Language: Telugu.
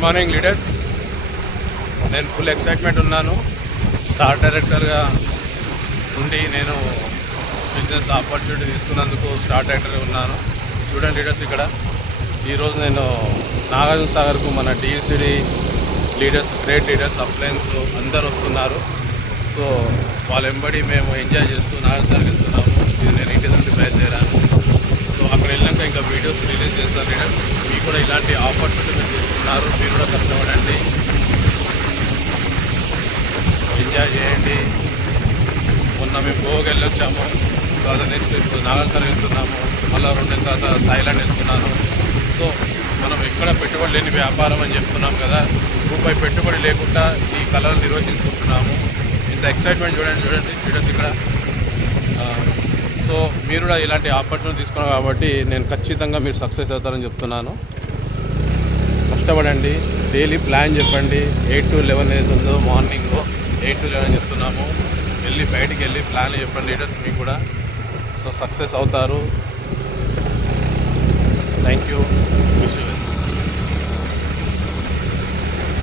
Good morning leaders. నేను ఫుల్ ఎక్సైట్మెంట్ ఉన్నాను. స్టార్ డైరెక్టర్గా ఉండి నేను బిజినెస్ ఆపర్చునిటీ తీసుకున్నందుకు స్టార్ డైరెక్టర్గా ఉన్నాను. చూడండి లీడర్స్, ఇక్కడ ఈరోజు నేను నాగార్జున సాగర్కు మన డిసిడి లీడర్స్, గ్రేట్ లీడర్స్, అప్లయన్స్ అందరు వస్తున్నారు. సో వాళ్ళ వెంబడి మేము ఎంజాయ్ చేస్తూ నాగార్జున సాగర్కి వెళ్తున్నాము. ఇది నేను ఇంటి నుండి బయలుదేరాను. సో అక్కడ వెళ్ళాక ఇంకా వీడియోస్ రిలీజ్ చేస్తాను లీడర్స్. మీకు కూడా ఇలాంటి ఆపర్చునిటీ మీరు తీసుకున్నారు, మీరు కూడా కష్టపడండి, ఎంజాయ్ చేయండి. మొన్న మేము గోవాకి వెళ్ళొచ్చాము, తర్వాత నెక్స్ట్ ఇప్పుడు నాగార్జున వెళ్తున్నాము, మళ్ళీ 2 నెలల తర్వాత థాయిలాండ్ వెళ్తున్నాను. సో మనం ఎక్కడ పెట్టుబడి లేని వ్యాపారం అని చెప్తున్నాం కదా, రూపాయి పెట్టుబడి లేకుండా ఈ కళలు నిర్వహించుకుంటున్నాము. ఇంత ఎక్సైట్మెంట్ చూడండి లీడర్స్ ఇక్కడ. సో మీరు కూడా ఇలాంటి ఆపర్చునిటీ తీసుకున్నారు కాబట్టి నేను ఖచ్చితంగా మీరు సక్సెస్ అవుతారని చెప్తున్నాను. కష్టపడండి, డైలీ ప్లాన్ చెప్పండి. 8 to 11 ఏది ఉందో మార్నింగ్ 8 to 11 చెప్తున్నాము. బయటికి వెళ్ళి ప్లాన్ చెప్పండి లీడర్స్, మీకు కూడా. సో సక్సెస్ అవుతారు. Thank you.